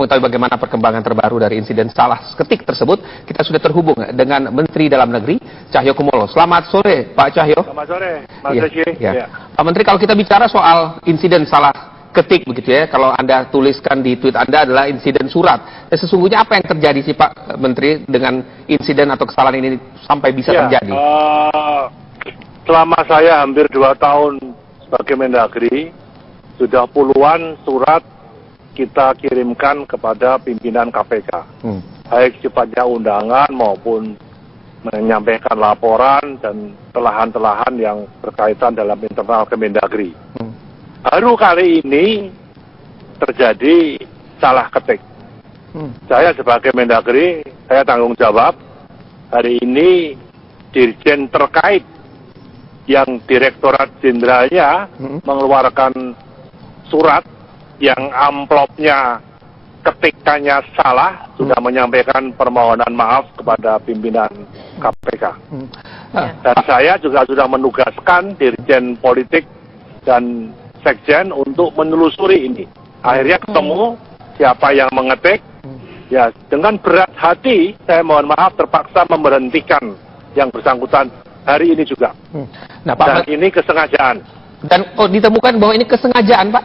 mengetahui bagaimana perkembangan terbaru dari insiden salah ketik tersebut, kita sudah terhubung dengan Menteri Dalam Negeri Cahyokumolo. Selamat sore, Pak Cahyo. Selamat sore, Mas Rizky. Ya. Pak Menteri, kalau kita bicara soal insiden salah ketik begitu ya, kalau Anda tuliskan di tweet Anda adalah insiden surat. Sesungguhnya apa yang terjadi sih Pak Menteri dengan insiden atau kesalahan ini sampai bisa terjadi? Selama saya hampir 2 tahun sebagai Mendagri, sudah puluhan surat kita kirimkan kepada pimpinan KPK. Baik sifatnya undangan maupun menyampaikan laporan dan telahan-telahan yang berkaitan dalam internal Kemendagri. Baru kali ini terjadi salah ketik. Saya sebagai Mendagri, saya tanggung jawab. Hari ini Dirjen terkait yang Direktorat Jenderalnya mengeluarkan surat yang amplopnya ketikannya salah, sudah menyampaikan permohonan maaf kepada pimpinan KPK. Dan saya juga sudah menugaskan Dirjen Politik dan Sekjen untuk menelusuri ini. Akhirnya ketemu siapa yang mengetik. Ya, dengan berat hati saya mohon maaf terpaksa memberhentikan yang bersangkutan hari ini juga. Nah, Pak, dan ini kesengajaan. Dan ditemukan bahwa ini kesengajaan, Pak?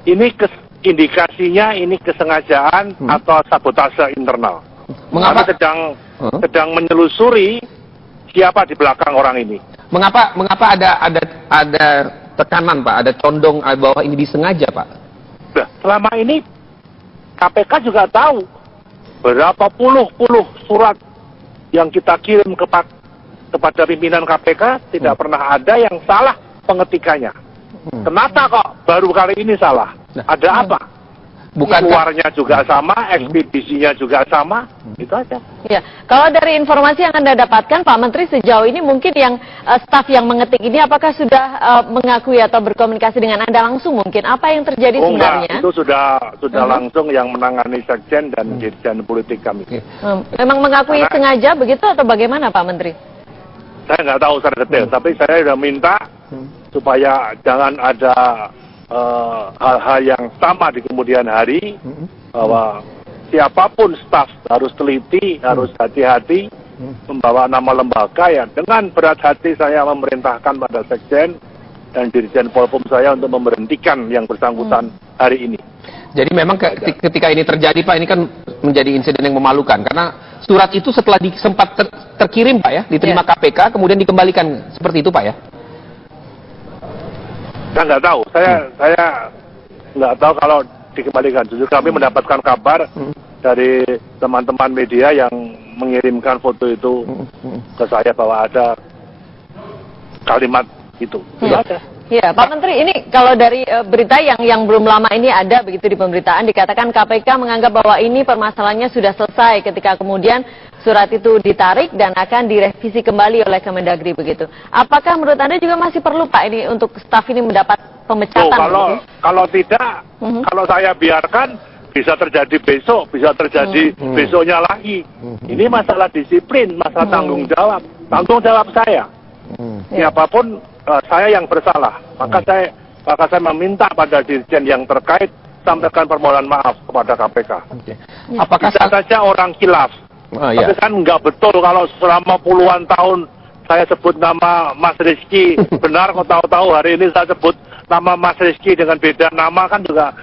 Ini indikasinya ini kesengajaan atau sabotase internal. Mengapa? Kami sedang menelusuri siapa di belakang orang ini. Mengapa ada tekanan, Pak? Ada condong bahwa ini disengaja, Pak? Nah, selama ini KPK juga tahu berapa puluh surat yang kita kirim kepada pimpinan KPK tidak pernah ada yang salah pengetikannya. Kenapa kok baru kali ini salah? Ada apa? Bukan keluarnya juga sama, ekspedisinya juga sama, itu aja. Ya, kalau dari informasi yang Anda dapatkan, Pak Menteri, sejauh ini mungkin yang staf yang mengetik ini apakah sudah mengakui atau berkomunikasi dengan Anda langsung mungkin? Apa yang terjadi sebenarnya? Enggak, itu sudah langsung yang menangani Sekjen dan Dirjen Politik kami. Memang mengakui sengaja begitu atau bagaimana, Pak Menteri? Saya nggak tahu secara detail, tapi saya sudah minta supaya jangan ada hal-hal yang sama di kemudian hari, bahwa siapapun staf harus teliti, harus hati-hati membawa nama lembaga. Ya, dengan berat hati saya memerintahkan pada Sekjen dan Dirjen Polpum saya untuk memberhentikan yang bersangkutan hari ini. Jadi memang ketika ini terjadi, Pak, ini kan menjadi insiden yang memalukan karena surat itu setelah sempat terkirim, Pak, ya, diterima KPK kemudian dikembalikan seperti itu, Pak, ya. Saya nggak tahu, saya nggak tahu kalau dikembalikan. Justru kami mendapatkan kabar dari teman-teman media yang mengirimkan foto itu ke saya bahwa ada kalimat itu. Ada. Ya, Pak Menteri, ini kalau dari berita yang belum lama ini ada begitu di pemberitaan dikatakan KPK menganggap bahwa ini permasalahannya sudah selesai ketika kemudian surat itu ditarik dan akan direvisi kembali oleh Kemendagri begitu. Apakah menurut Anda juga masih perlu, Pak, ini untuk staf ini mendapat pemecatan? Kalau tidak, kalau saya biarkan bisa terjadi besok, bisa terjadi besoknya lagi. Ini masalah disiplin, masalah tanggung jawab saya. Siapapun saya yang bersalah, maka saya meminta pada Dirjen yang terkait sampaikan permohonan maaf kepada KPK. Apakah bisa saja orang khilaf? Tapi kan nggak betul kalau selama puluhan tahun saya sebut nama Mas Rizky benar, kok tahu-tahu hari ini saya sebut nama Mas Rizky dengan beda nama, kan juga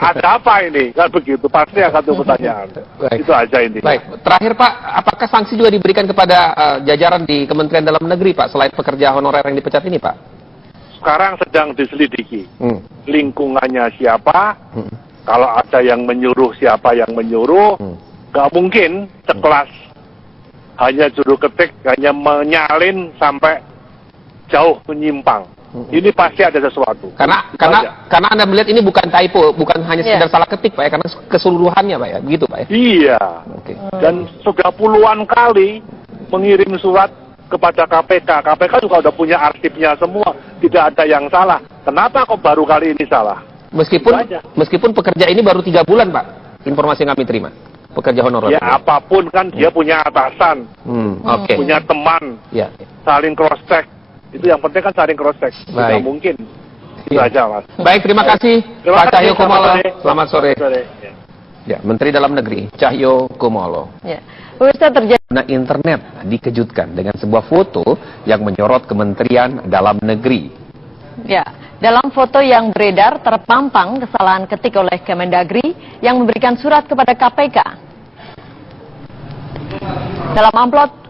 ada apa ini? Kan begitu, pasti akan ada pertanyaan. Itu aja intinya. Baik, terakhir Pak, apakah sanksi juga diberikan kepada jajaran di Kementerian Dalam Negeri, Pak, selain pekerja honorer yang dipecat ini, Pak? Sekarang sedang diselidiki lingkungannya siapa, kalau ada yang menyuruh siapa yang menyuruh. Gak mungkin sekelas hanya juru ketik, hanya menyalin sampai jauh menyimpang. Ini pasti ada sesuatu. Karena Anda melihat ini bukan typo, bukan hanya sekedar salah ketik, Pak, ya, karena keseluruhannya, Pak, ya, begitu, Pak, ya. Iya. Dan sudah puluhan kali mengirim surat kepada KPK. KPK juga udah punya arsipnya semua, tidak ada yang salah. Kenapa kok baru kali ini salah? Meskipun pekerja ini baru 3 bulan, Pak, informasi yang kami terima. Pekerja honorer. Ya, apapun kan dia punya atasan, punya teman, saling cross check. Itu yang penting kan saling cross check. Tidak mungkin. Itu aja, Mas. Baik, terima kasih Pak Cahyokumolo. Selamat sore. Ya, Menteri Dalam Negeri Cahyo Kumolo. Ya. Pemirsa, terjadi Internet dikejutkan dengan sebuah foto yang menyorot Kementerian Dalam Negeri. Ya, dalam foto yang beredar terpampang kesalahan ketik oleh Kemendagri yang memberikan surat kepada KPK. Dalam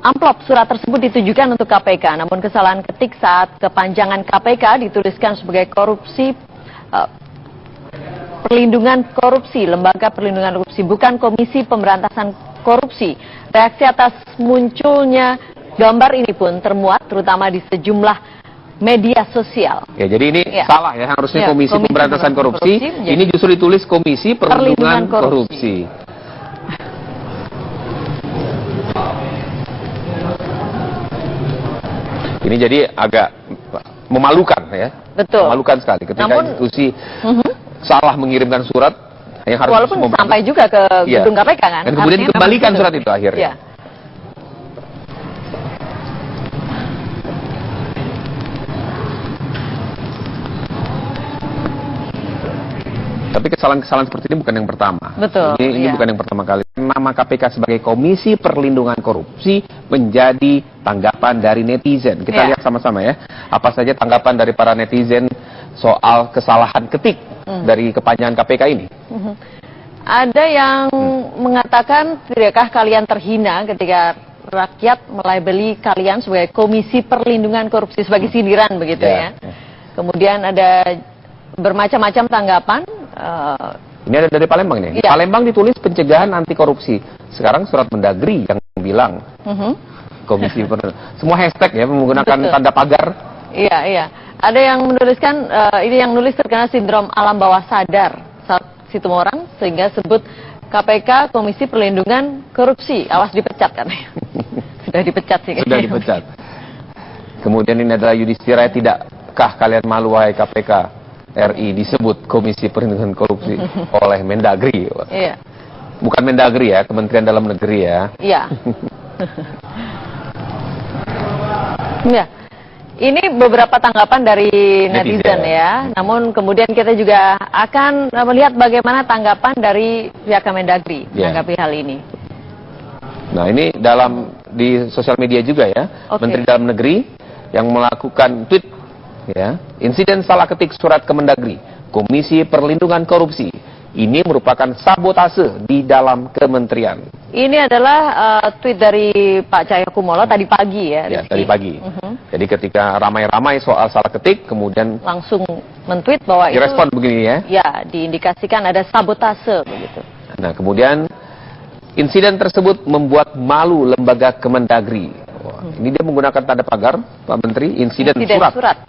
amplop surat tersebut ditujukan untuk KPK, namun kesalahan ketik saat kepanjangan KPK dituliskan sebagai korupsi, perlindungan korupsi, lembaga perlindungan korupsi, bukan Komisi Pemberantasan Korupsi. Reaksi atas munculnya gambar ini pun termuat terutama di sejumlah media sosial. Ya, jadi ini salah ya, harusnya Komisi Pemberantasan Korupsi, ini justru ditulis Komisi Perlindungan Korupsi. Ini jadi agak memalukan ya. Betul. Memalukan sekali ketika institusi salah mengirimkan surat yang harus walaupun sampai juga ke gedung KPK kan. Dan kemudian dikembalikan surat itu akhirnya. Tapi kesalahan-kesalahan seperti ini bukan yang pertama. Betul. Ini bukan yang pertama kali. Nama KPK sebagai Komisi Perlindungan Korupsi menjadi tanggapan dari netizen. Kita lihat sama-sama ya. Apa saja tanggapan dari para netizen soal kesalahan ketik dari kepanjangan KPK ini. Ada yang mengatakan, tidakkah kalian terhina ketika rakyat melabeli kalian sebagai Komisi Perlindungan Korupsi, sebagai sindiran begitu ya. Kemudian ada bermacam-macam tanggapan. Ini ada dari Palembang nih. Palembang ditulis pencegahan anti korupsi. Sekarang surat Mendagri yang bilang Komisi semua hashtag ya menggunakan tanda pagar. Iya. Ada yang menuliskan ini yang nulis terkena sindrom alam bawah sadar Situmorang sehingga sebut KPK Komisi Perlindungan Korupsi. Awas dipecat katanya. Sudah dipecat sih. Sudah dipecat. Kemudian ini adalah Yudhistira, tidakkah kalian malu wahai KPK RI disebut Komisi Perlindungan Korupsi oleh Mendagri. Iya. Bukan Mendagri ya, Kementerian Dalam Negeri ya. Iya. Ya. Ini beberapa tanggapan dari netizen ya. Namun kemudian kita juga akan melihat bagaimana tanggapan dari pihak Kemendagri menanggapi hal ini. Nah, ini di sosial media juga ya. Menteri Dalam Negeri yang melakukan tweet ya, insiden salah ketik surat Kemendagri, Komisi Perlindungan Korupsi. Ini merupakan sabotase di dalam kementerian. Ini adalah tweet dari Pak Cahyo Kumolo tadi pagi ya. Ya, tadi pagi. Jadi ketika ramai-ramai soal salah ketik, kemudian langsung men-tweet bahwa direspon itu begini ya. Ya, diindikasikan ada sabotase begitu. Nah, kemudian insiden tersebut membuat malu lembaga Kemendagri. Ini dia menggunakan tanda pagar, Pak Menteri, insiden surat.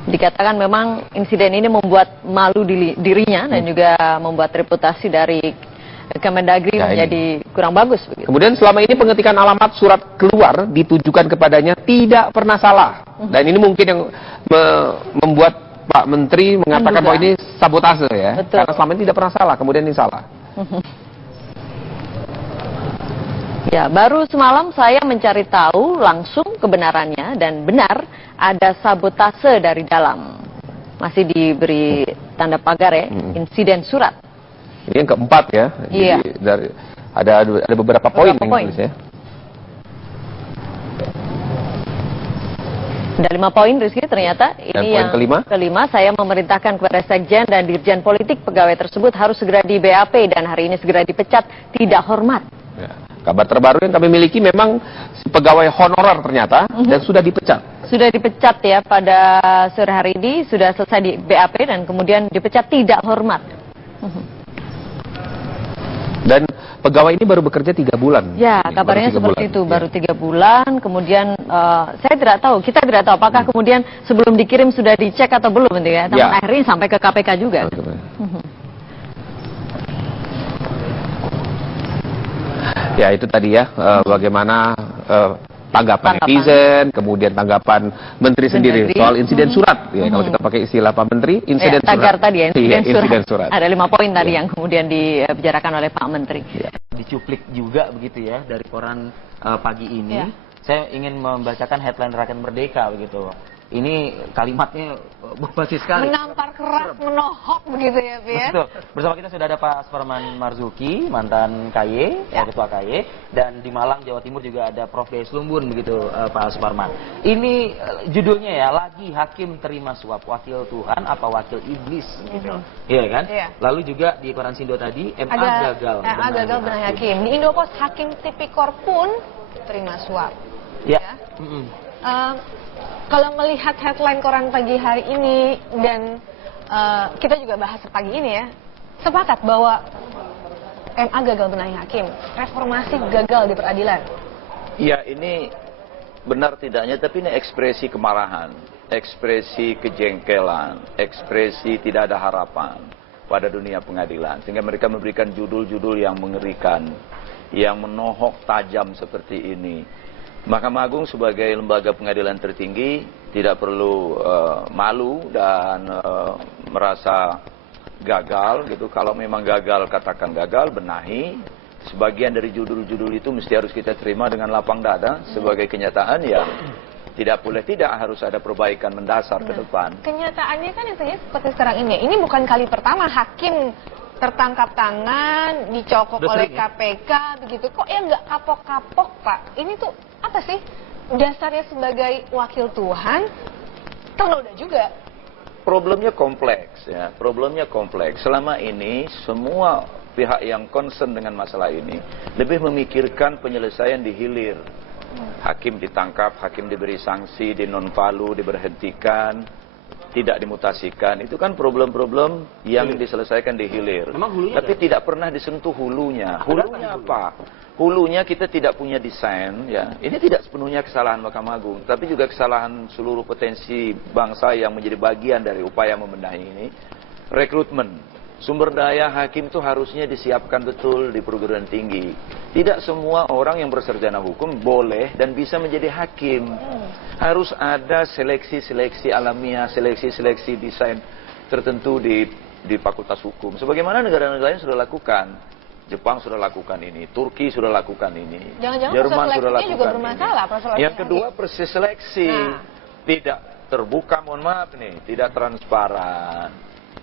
Dikatakan memang insiden ini membuat malu dirinya dan juga membuat reputasi dari Kemendagri menjadi kurang bagus. Begitu. Kemudian selama ini pengetikan alamat surat keluar ditujukan kepadanya tidak pernah salah. Dan ini mungkin yang membuat Pak Menteri mengatakan bahwa ini sabotase ya. Betul. Karena selama ini tidak pernah salah, kemudian ini salah. Ya, baru semalam saya mencari tahu langsung kebenarannya dan benar ada sabotase dari dalam. Masih diberi tanda pagar ya, insiden surat. Ini yang keempat ya. Iya. Jadi, ada beberapa poin yang ditulis ya. Ada 5 poin Rizky ternyata. Dan ini yang kelima saya memerintahkan kepada Sekjen dan Dirjen Politik pegawai tersebut harus segera di BAP dan hari ini segera dipecat, tidak hormat. Ya. Kabar terbaru yang kami miliki memang pegawai honorer ternyata dan sudah dipecat. Sudah dipecat ya pada sore hari ini, sudah selesai di BAP dan kemudian dipecat tidak hormat. Dan pegawai ini baru bekerja 3 bulan. Ya, kabarnya seperti itu, baru 3 bulan. Kemudian saya tidak tahu, kita tidak tahu apakah kemudian sebelum dikirim sudah dicek atau belum ya. Tapi akhirnya sampai ke KPK juga. Ya, itu tadi ya, bagaimana tanggapan netizen, kemudian tanggapan Menteri sendiri soal insiden surat. Ya, kalau kita pakai istilah Pak Menteri, insiden surat. Tagar tadi ya, insiden surat. Ada 5 poin tadi yang kemudian dibicarakan oleh Pak Menteri. Ya. Dicuplik juga begitu ya dari koran pagi ini. Saya ingin membacakan headline Rakyat Merdeka begitu. Ini kalimatnya berbasis sekali. Menampar keras, menohok begitu ya, Pi ya. Betul. Bersama kita sudah ada Pak Suparman Marzuki, mantan KY, Ketua KY, dan di Malang, Jawa Timur juga ada Prof. Gayus Lumbun begitu, Pak Suparman. Ini judulnya ya, lagi hakim terima suap, wakil Tuhan apa wakil iblis gitu. Iya kan? Iya. Lalu juga di Koran Sindo tadi MA gagal. MA gagal benahi hakim. Di Indopos hakim tipikor pun terima suap. Ya. Kalau melihat headline koran pagi hari ini dan kita juga bahas pagi ini ya, sepakat bahwa MA gagal benahi hakim, reformasi gagal di peradilan. Ya, ini benar tidaknya, tapi ini ekspresi kemarahan, ekspresi kejengkelan, ekspresi tidak ada harapan pada dunia pengadilan. Sehingga mereka memberikan judul-judul yang mengerikan, yang menohok tajam seperti ini. Mahkamah Agung sebagai lembaga pengadilan tertinggi tidak perlu malu dan merasa gagal gitu. Kalau memang gagal, katakan gagal, benahi. Sebagian dari judul-judul itu mesti harus kita terima dengan lapang dada sebagai kenyataan ya. Tidak boleh tidak, harus ada perbaikan mendasar ke depan. Kenyataannya kan yang terjadi seperti sekarang ini. Ini bukan kali pertama hakim tertangkap tangan, dicokok oleh KPK, begitu. Kok ya nggak kapok-kapok, Pak? Ini tuh apa sih? Dasarnya sebagai wakil Tuhan, ternoda juga. Problemnya kompleks ya, problemnya kompleks. Selama ini semua pihak yang concern dengan masalah ini lebih memikirkan penyelesaian di hilir. Hakim ditangkap, hakim diberi sanksi, dinonpalu, diberhentikan, tidak dimutasikan. Itu kan problem-problem yang diselesaikan di hilir. Tapi tidak pernah disentuh hulunya. Hulunya apa? Hulunya kita tidak punya desain ya. Ini tidak sepenuhnya kesalahan Mahkamah Agung, tapi juga kesalahan seluruh potensi bangsa yang menjadi bagian dari upaya membenahi ini. Rekrutmen. Sumber daya hakim itu harusnya disiapkan betul di perguruan tinggi. Tidak semua orang yang bersarjana hukum boleh dan bisa menjadi hakim. Harus ada seleksi-seleksi alamiah, seleksi-seleksi desain tertentu di fakultas hukum. Sebagaimana negara-negara lain sudah lakukan. Jepang sudah lakukan ini, Turki sudah lakukan ini, Jerman sudah lakukan juga bermasalah, ini. Yang kedua, proses seleksi tidak terbuka, mohon maaf nih, tidak transparan.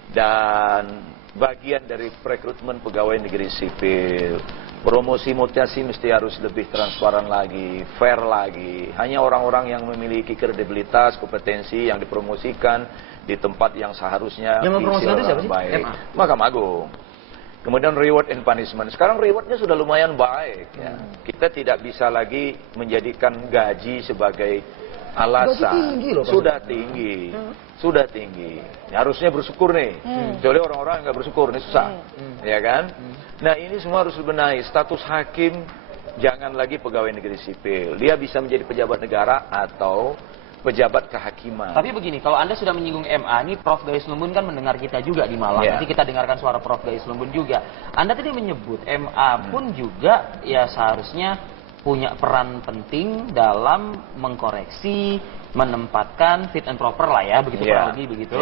Dan bagian dari rekrutmen pegawai negeri sipil, promosi mutasi mesti harus lebih transparan lagi, fair lagi. Hanya orang-orang yang memiliki kredibilitas, kompetensi yang dipromosikan di tempat yang seharusnya diisi orang baik. Mahkamah Agung. Kemudian reward and punishment. Sekarang rewardnya sudah lumayan baik. Ya. Kita tidak bisa lagi menjadikan gaji sebagai alasan. Sudah tinggi. Sudah tinggi. Ya, harusnya bersyukur nih. Kecuali orang-orang yang nggak bersyukur, ini susah. Ya kan? Nah, ini semua harus dibenahi. Status hakim jangan lagi pegawai negeri sipil. Dia bisa menjadi pejabat negara atau pejabat kehakiman. Tapi begini, kalau Anda sudah menyinggung MA, ini Prof. Gayus Lumbun kan mendengar kita juga di Malang. Nanti kita dengarkan suara Prof. Gayus Lumbun juga. Anda tadi menyebut MA pun juga ya seharusnya punya peran penting dalam mengkoreksi, menempatkan fit and proper lah ya, begitu kurang lebih begitu,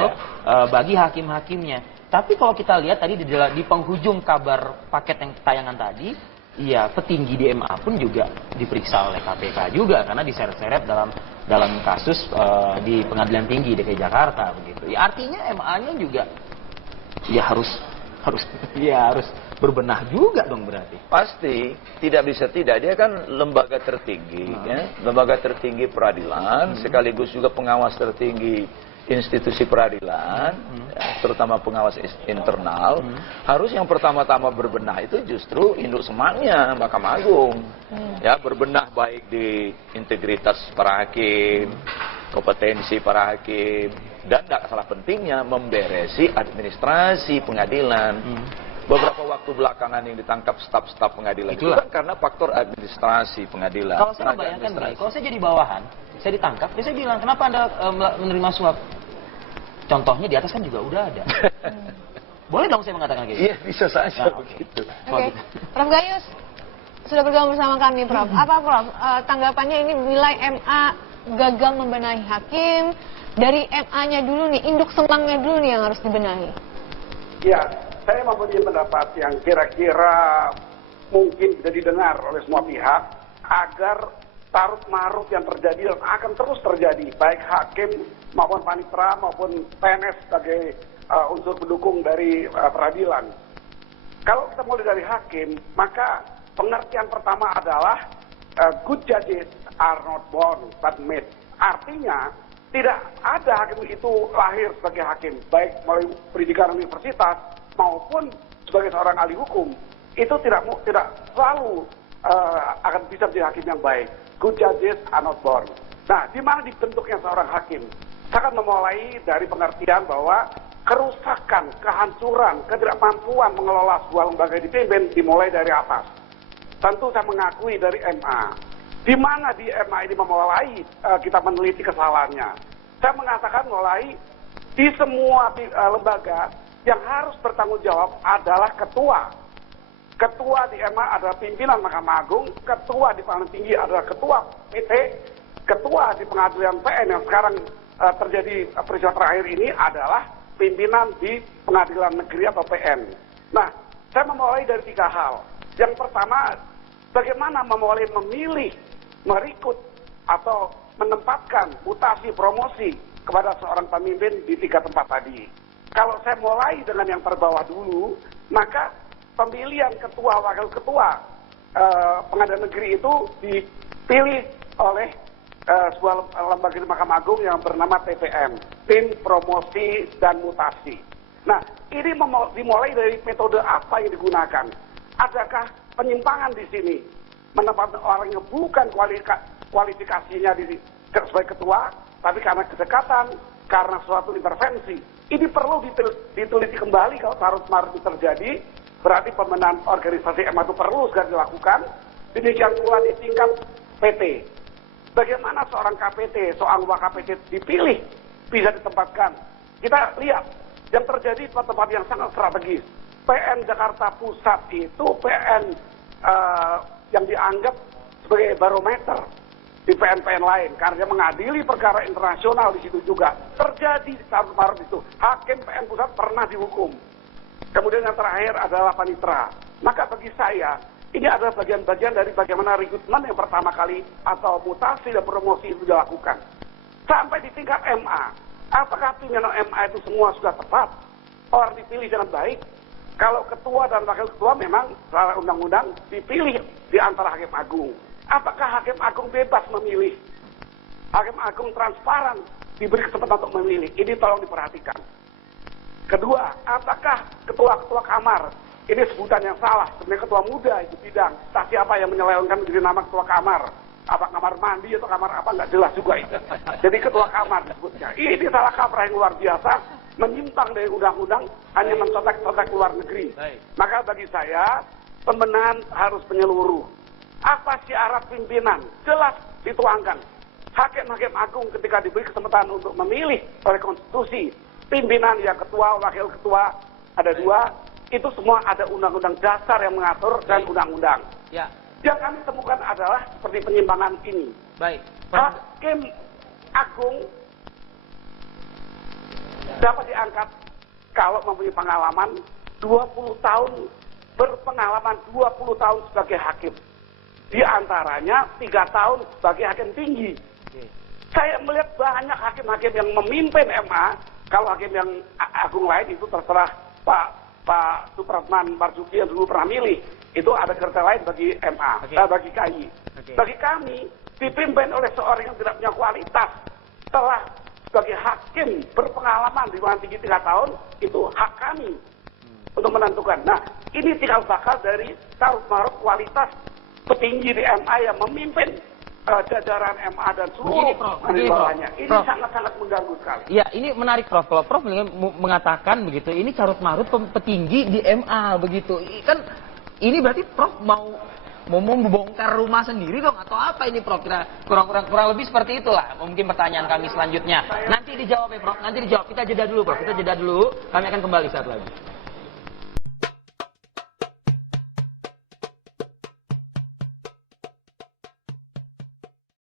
bagi hakim-hakimnya. Tapi kalau kita lihat tadi di penghujung kabar paket yang tayangan tadi, iya, petinggi di MA pun juga diperiksa oleh KPK juga karena diseret-seret dalam kasus di Pengadilan Tinggi DKI Jakarta begitu. Ya artinya MA-nya juga ya harus berbenah juga dong berarti. Pasti, tidak bisa tidak. Dia kan lembaga tertinggi, ya, lembaga tertinggi peradilan, sekaligus juga pengawas tertinggi institusi peradilan, ya, terutama pengawas internal. Harus yang pertama-tama berbenah itu justru induk semangnya Mahkamah Agung. Ya, berbenah baik di integritas para hakim, kompetensi para hakim, dan tidak salah pentingnya memberesi administrasi pengadilan. Beberapa waktu belakangan yang ditangkap staf-staf pengadilan itu kan karena faktor administrasi pengadilan. Kalau saya bayangkan nih, kalau saya jadi bawahan, saya ditangkap, saya bilang, kenapa Anda menerima suap? Contohnya di atas kan juga udah ada. Boleh dong saya mengatakan kayak gitu? Iya, bisa saja begitu. Oke. Prof. Gayus sudah bergabung bersama kami, Prof. Apa, Prof? Tanggapannya ini nilai MA gagal membenahi hakim. Dari MA-nya dulu nih, induk semangnya dulu nih yang harus dibenahi. Ya, saya mempunyai pendapat yang kira-kira mungkin bisa didengar oleh semua pihak agar tarut marut yang terjadi dan akan terus terjadi, baik hakim maupun panitera maupun PNS sebagai unsur pendukung dari peradilan. Kalau kita mulai dari hakim, maka pengertian pertama adalah good judges are not born but made. Artinya tidak ada hakim itu lahir sebagai hakim, baik melalui pendidikan universitas maupun sebagai seorang ahli hukum. Itu tidak selalu akan bisa menjadi hakim yang baik. Good judges are not born. Nah, di mana dibentuknya seorang hakim? Saya akan memulai dari pengertian bahwa kerusakan, kehancuran, ketidakmampuan mengelola sebuah lembaga dipimpin dimulai dari atas. Tentu saya mengakui dari MA. Di mana di MA ini memulai kita meneliti kesalahannya. Saya mengatakan mulai di semua lembaga yang harus bertanggung jawab adalah ketua. Ketua di MA adalah pimpinan Mahkamah Agung, ketua di paling tinggi adalah ketua PT, ketua di pengadilan PN yang sekarang terjadi peristiwa terakhir ini adalah pimpinan di pengadilan negeri atau PN. Nah, saya memulai dari 3 hal. Yang pertama, bagaimana memulai memilih, merekrut atau menempatkan mutasi promosi kepada seorang pemimpin di 3 tempat tadi. Kalau saya mulai dengan yang terbawah dulu, maka pemilihan ketua wakil ketua pengadilan negeri itu dipilih oleh sebuah lembaga di Mahkamah Agung yang bernama TPM, Tim Promosi dan Mutasi. Nah, ini dimulai dari metode apa yang digunakan? Adakah penyimpangan di sini? Menempatkan orang yang bukan kualifikasinya sebagai ketua, tapi karena kedekatan, karena suatu intervensi. Ini perlu diteliti kembali kalau tarut-marut terjadi. Berarti pembenahan organisasi MA itu perlu segera dilakukan. Demikian pula di tingkat PT. Bagaimana seorang KPT, seorang KPT dipilih, bisa ditempatkan. Kita lihat, yang terjadi pada tempat yang sangat strategis. PN Jakarta Pusat itu PN yang dianggap sebagai barometer di PN-PN lain. Karena mengadili perkara internasional di situ juga. Terjadi tarut-marut itu. Hakim PN Pusat pernah dihukum. Kemudian yang terakhir adalah panitera. Maka bagi saya, ini adalah bagian-bagian dari bagaimana rekrutmen yang pertama kali atau mutasi dan promosi itu dilakukan. Sampai di tingkat MA, apakah pimpinan MA itu semua sudah tepat? Orang dipilih dengan baik? Kalau ketua dan wakil ketua memang secara undang-undang dipilih di antara hakim agung. Apakah hakim agung bebas memilih? Hakim agung transparan, diberi kesempatan untuk memilih. Ini tolong diperhatikan. Kedua, apakah ketua-ketua kamar, ini sebutan yang salah, sebenarnya ketua muda itu bidang, tak siapa yang menyelewengkan menjadi nama ketua kamar, apa kamar mandi atau kamar apa, nggak jelas juga itu. Jadi ketua kamar disebutnya. Ini salah kaprah yang luar biasa, menyimpang dari undang-undang, hanya mencotek-cotek luar negeri. Maka bagi saya, pembenahan harus menyeluruh. Apa syarat pimpinan? Jelas dituangkan. Hakim-hakim agung ketika diberi kesempatan untuk memilih oleh konstitusi, pimpinan yang ketua, wakil ketua, ada 2, itu semua ada undang-undang dasar yang mengatur dan undang-undang. Ya. Yang kami temukan adalah seperti penyimpangan ini. Baik. Hakim agung dapat diangkat kalau mempunyai pengalaman 20 tahun, berpengalaman 20 tahun sebagai hakim. Di antaranya 3 tahun sebagai hakim tinggi. Saya melihat banyak hakim-hakim yang memimpin MA. Kalau hakim yang agung lain itu terserah Pak Supratman Marzuki yang dulu pernah milih. Itu ada kriteria lain bagi MA, bagi KI. Bagi kami, dipimpin oleh seorang yang tidak punya kualitas. Setelah sebagai hakim berpengalaman di mana tinggi 3 tahun, itu hak kami untuk menentukan. Nah, ini tinggal bakal dari tarut-marut kualitas petinggi di MA yang memimpin jajaran MA dan seluruh bawahnya. Ini sangat-sangat mengganggu sekali. Ya, ini menarik Prof. Kalau Prof mengatakan begitu, ini carut-marut petinggi di MA begitu. Kan ini berarti Prof mau membongkar rumah sendiri dong atau apa ini Prof? Kurang lebih seperti itulah. Mungkin pertanyaan kami selanjutnya. Nanti dijawab ya Prof. Nanti dijawab. Kita jeda dulu Prof. Kita jeda dulu. Kami akan kembali saat lagi.